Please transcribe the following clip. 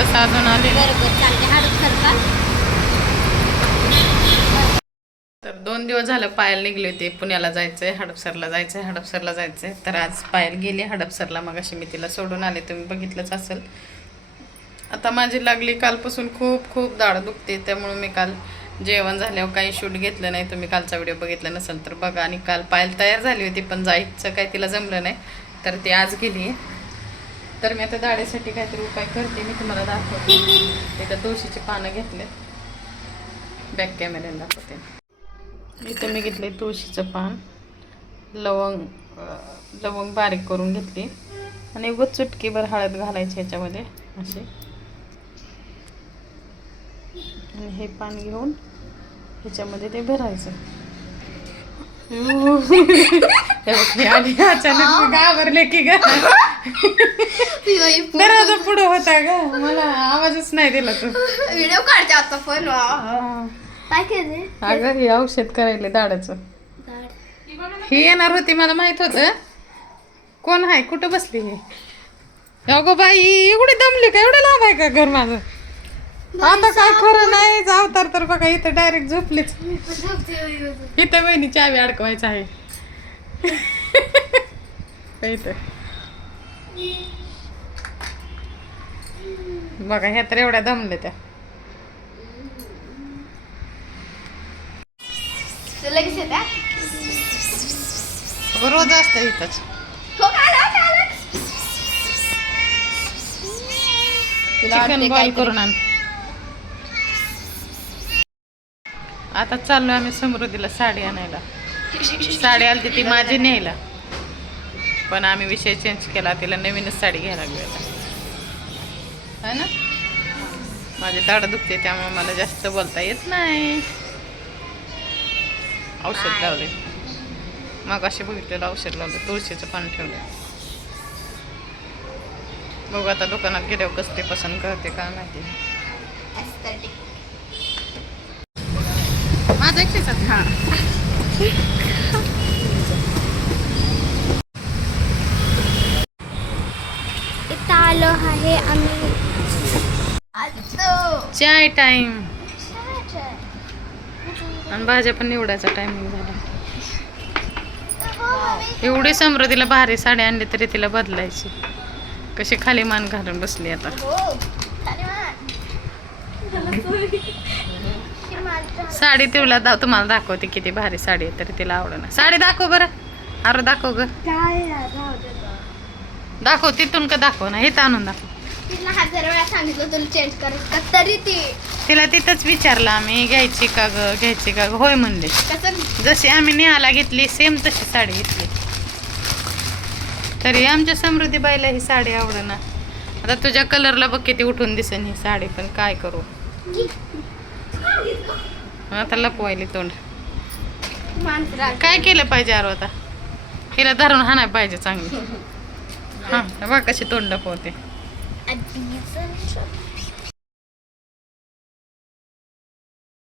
बस अजून आली. तर 2 दिवस झालं पायल निघली होती. पुण्याला जायचंय, हडपसरला जायचंय. तर आज पायल गेली हडपसरला. मग अशी मी तिला सोडून आले, तुम्ही बघितलंच असेल. आता माझी लागली कालपासून खूप खूप दाढ दुखते, त्यामुळे मी काल जेवण झाल्यावर काही शूट घेतलं नाही. तुम्ही कालचा व्हिडिओ बघितला नसेल तर बघा. आणि काल पायल तयार झाली होती, पण जायचं काय तिला जमलं नाही, तर ती आज गेली. तर मी आता दाढीसाठी काहीतरी उपाय करते, मी तुम्हाला दाखवते. इथं तुळशीची पानं घेतले, बॅक कॅमेऱ्याला दाखवते. इथं मी घेतले तुळशीचं पान, लवंग बारीक करून घेतली आणि उगाच चुटकीभर हळद घालायची ह्याच्यामध्ये अशी. आणि हे पान घेऊन ह्याच्यामध्ये ते भरायचं. आणि अचानक घाबरले की ग, दरवाजा पुढं होता ग, मला आवाजच नाही दिला तू. व्हिडिओ काढते आता पण. काय केले अगं हे औषध करायला दाढाचं. ही येणार होती मला माहित होतं. कोण आहे, कुठं बसली ही? अगो बाई एवढी दमली का? एवढं लांब आहे का घर माझं? आता काय खरं नाही. अवतार तर बघा इथं डायरेक्ट झोपलीच. इथं वहिनी चावी अडकवायचं आहे. इथं बघा ह्या तर एवढ्या दमले त्या. लगेच येतात. रोज असतं इथंच. चिकन बॉईल करून आण. आता चाललो आम्ही समृद्धीला साडी आणायला. साडी आली ती माझी न्यायला, पण आम्ही विषय चेंज केला. तिला नवीनच साडी घ्यायला लागली है ना. माझी दाढ दुखते त्यामुळे मला जास्त बोलता येत नाही. औषध लावले, मग असे बघितलेलं औषध लावलं, तुळशीचं पान ठेवलं. बघू आता दुकानात गेल्यावर कसली पसंत करते काय माहिती. माझा एकटीच हा. इथं आलो आहे आम्ही. चाय टाइम आणि भाज्या पण निवडायचा टायमिंग झाला. एवढी समृद्धीला भारी साडी आणली तरी तिला बदलायची. कशी खाली मान घालून बसली आता. साडी तिला तुम्हाला दाखवते किती भारी साडी आहे, तरी तिला आवडणार. साडी दाखव बरं. अरे दाखव ग, दाखव तिथून का दाखव ना, हे आणून दाखव. तिला 1000 वेळा सांगितलं तुला चेंज करायचं का, तरी तिला तिथंच विचारलं आम्ही, घ्यायची का ग घ्यायची का ग, होय म्हणले. जशी आम्ही नेहाला घेतली सेम तशी साडी घेतली, तरी आमच्या समृद्धीबाईला ही साडी आवडना. आता तुझ्या कलरला बघ किती उठून दिसेन ही साडी, पण काय करू आता लपवायली तोंड. काय केलं पाहिजे अरे आता, हिला धरून हाणाय पाहिजे चांगली. हा बघ कशी तोंड लपवते.